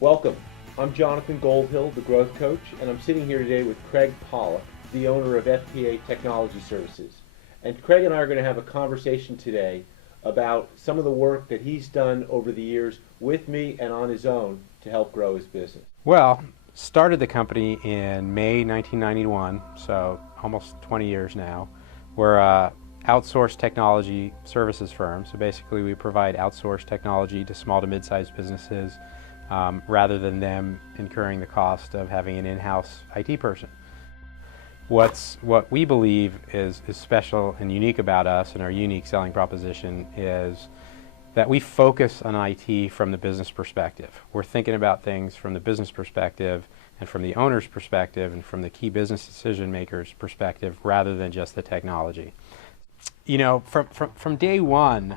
Welcome. I'm Jonathan Goldhill, the Growth Coach, and I'm sitting here today with Craig Pollack, the owner of FPA Technology Services. And Craig and I are going to have a conversation today about some of the work that he's done over the years with me and on his own to help grow his business. Well, started the company in May 1991, so almost 20 years now. We're a outsourced technology services firm, so basically we provide outsourced technology to small to mid-sized businesses rather than them incurring the cost of having an in-house IT person. What we believe is special and unique about us, and our unique selling proposition, is that we focus on IT from the business perspective. We're thinking about things from the business perspective and from the owner's perspective and from the key business decision maker's perspective rather than just the technology. You know, from day one,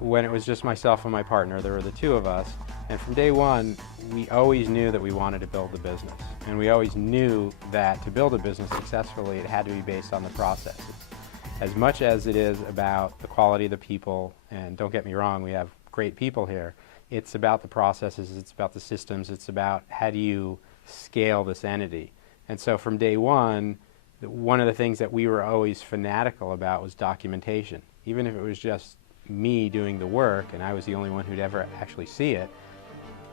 when it was just myself and my partner, there were the two of us, and from day one we always knew that we wanted to build the business, and we always knew that to build a business successfully it had to be based on the processes. As much as it is about the quality of the people, and don't get me wrong, we have great people here, it's about the processes, it's about the systems, it's about how do you scale this entity. And so from day one of the things that we were always fanatical about was documentation. Even if it was just me doing the work and I was the only one who'd ever actually see it,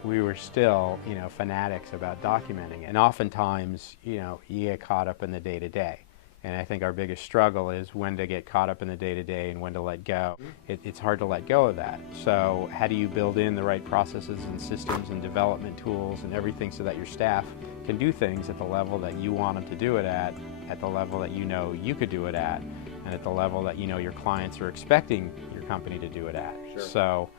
we were still, fanatics about documenting. And oftentimes, you get caught up in the day-to-day. And I think our biggest struggle is when to get caught up in the day-to-day and when to let go. It's hard to let go of that. So how do you build in the right processes and systems and development tools and everything so that your staff can do things at the level that you want them to do it at the level that you know you could do it at, and at the level that your clients are expecting your company to do it at. Sure. So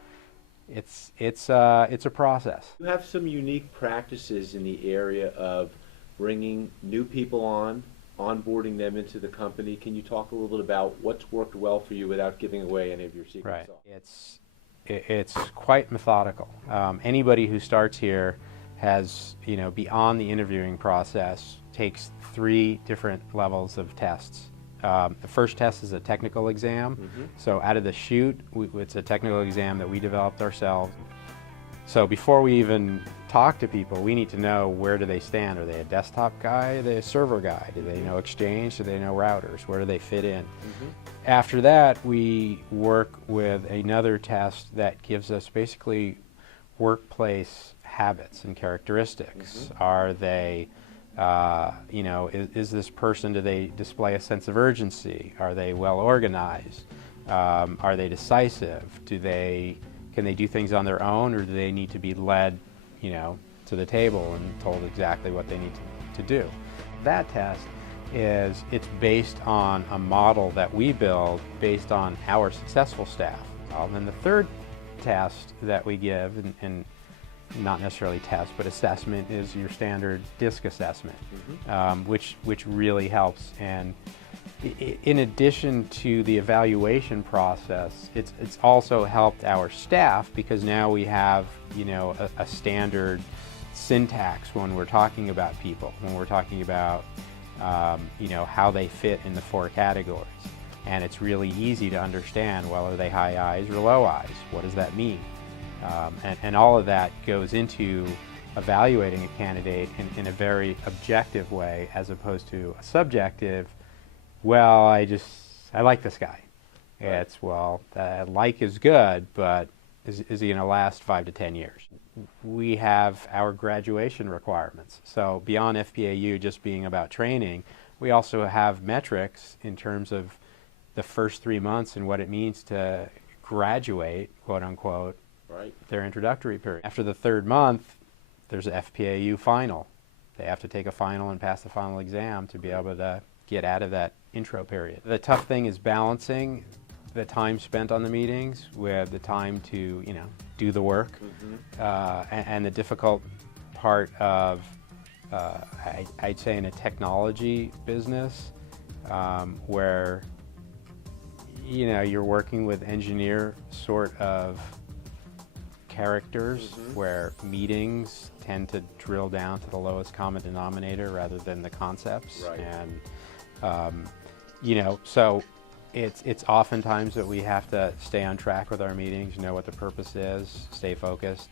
it's a process. You have some unique practices in the area of bringing new people on, onboarding them into the company. Can you talk a little bit about what's worked well for you without giving away any of your secrets? Right. It's quite methodical. Anybody who starts here has, beyond the interviewing process, takes 3 different levels of tests. The first test is a technical exam. So out of the chute, it's a technical exam that we developed ourselves. So before we even talk to people, we need to know where do they stand. Are they a desktop guy? Are they a server guy? Do they know Exchange? Do they know routers? Where do they fit in? After that, we work with another test that gives us basically workplace habits and characteristics. Are they is this person, do they display a sense of urgency? Are they well organized? Are they decisive? Can they do things on their own, or do they need to be led, to the table and told exactly what they need to do? That test it's based on a model that we build based on our successful staff. And then the third test that we give, and not necessarily test, but assessment, is your standard DISC assessment, which really helps. And in addition to the evaluation process, it's also helped our staff, because now we have a standard syntax when we're talking about people, when we're talking about how they fit in the 4 categories. And it's really easy to understand, well, are they high I's or low I's? What does that mean? And all of that goes into evaluating a candidate in a very objective way, as opposed to a subjective, well, I like this guy. Right. It's, well, like is good, but is he going to last 5 to 10 years? We have our graduation requirements. So beyond FPAU just being about training, we also have metrics in terms of the first 3 months and what it means to graduate, quote unquote, Right. their introductory period. After the 3rd month, there's an FPAU final. They have to take a final and pass the final exam to be able to get out of that intro period. The tough thing is balancing the time spent on the meetings with the time to, do the work. And the difficult part of, I'd say, in a technology business, where, you're working with engineer sort of characters, where meetings tend to drill down to the lowest common denominator rather than the concepts. Right. And so It's oftentimes that we have to stay on track with our meetings, know what the purpose is, stay focused,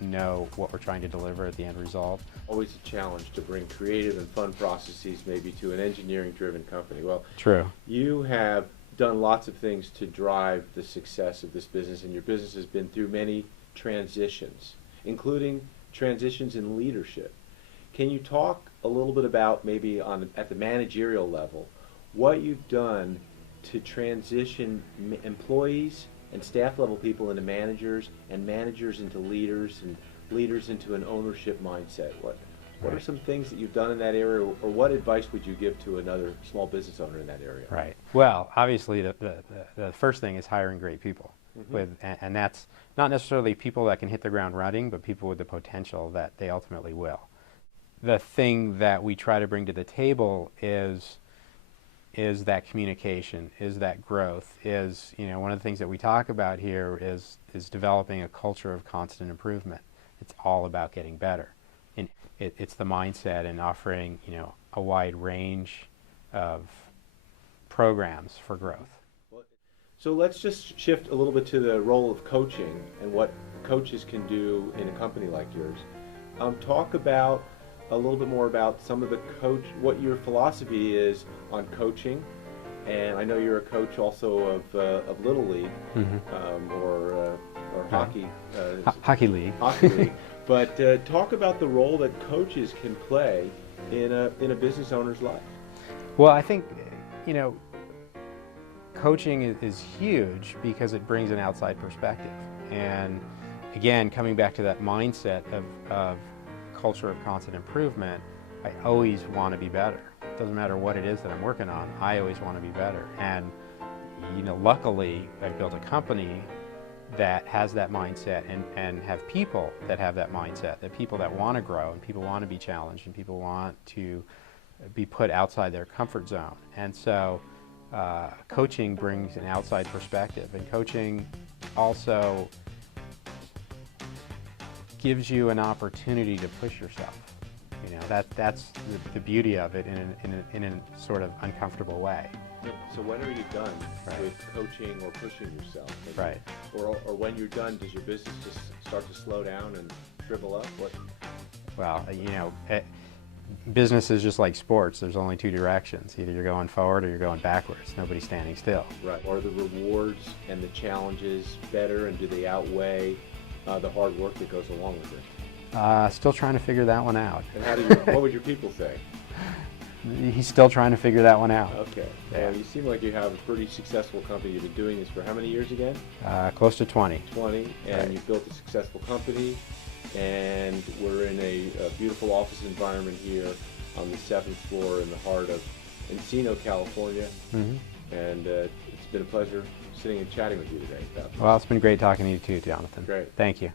know what we're trying to deliver at the end result. Always a challenge to bring creative and fun processes maybe to an engineering-driven company. Well, True. you have done lots of things to drive the success of this business, and your business has been through many transitions, including transitions in leadership. Can you talk a little bit about maybe at the managerial level what you've done to transition employees and staff level people into managers and managers into leaders and leaders into an ownership mindset? What are some things that you've done in that area, or what advice would you give to another small business owner in that area? Right. Well, obviously the first thing is hiring great people. And that's not necessarily people that can hit the ground running, but people with the potential that they ultimately will. The thing that we try to bring to the table is that communication, is that growth, is, one of the things that we talk about here is developing a culture of constant improvement. It's all about getting better. And it's the mindset and offering, a wide range of programs for growth. So let's just shift a little bit to the role of coaching and what coaches can do in a company like yours. Talk about a little bit more about some of the what your philosophy is on coaching. And I know you're a coach also of Little League, or hockey. Hockey League. Hockey League. But talk about the role that coaches can play in a business owner's life. Well, I think, coaching is huge because it brings an outside perspective. And again, coming back to that mindset of culture of constant improvement, I always want to be better. It doesn't matter what it is that I'm working on, I always want to be better. And luckily I've built a company that has that mindset and have people that have that mindset, that people that want to grow and people want to be challenged and people want to be put outside their comfort zone. And so coaching brings an outside perspective, and coaching also gives you an opportunity to push yourself. That's the beauty of it in a sort of uncomfortable way. So when are you done with coaching or pushing yourself? Right. Or when you're done, does your business just start to slow down and shrivel up? Well, business is just like sports. There's only two directions. Either you're going forward or you're going backwards. Nobody's standing still. Right. Are the rewards and the challenges better, and do they outweigh the hard work that goes along with it? Still trying to figure that one out. And what would your people say? He's still trying to figure that one out. Okay. Well, you seem like you have a pretty successful company. You've been doing this for how many years again? Close to 20. 20, and right. You've built a successful company, and we're in a beautiful office environment here on the 7th floor in the heart of Encino, California. And it's been a pleasure sitting and chatting with you today. Well, it's been great talking to you too, Jonathan. Great. Thank you.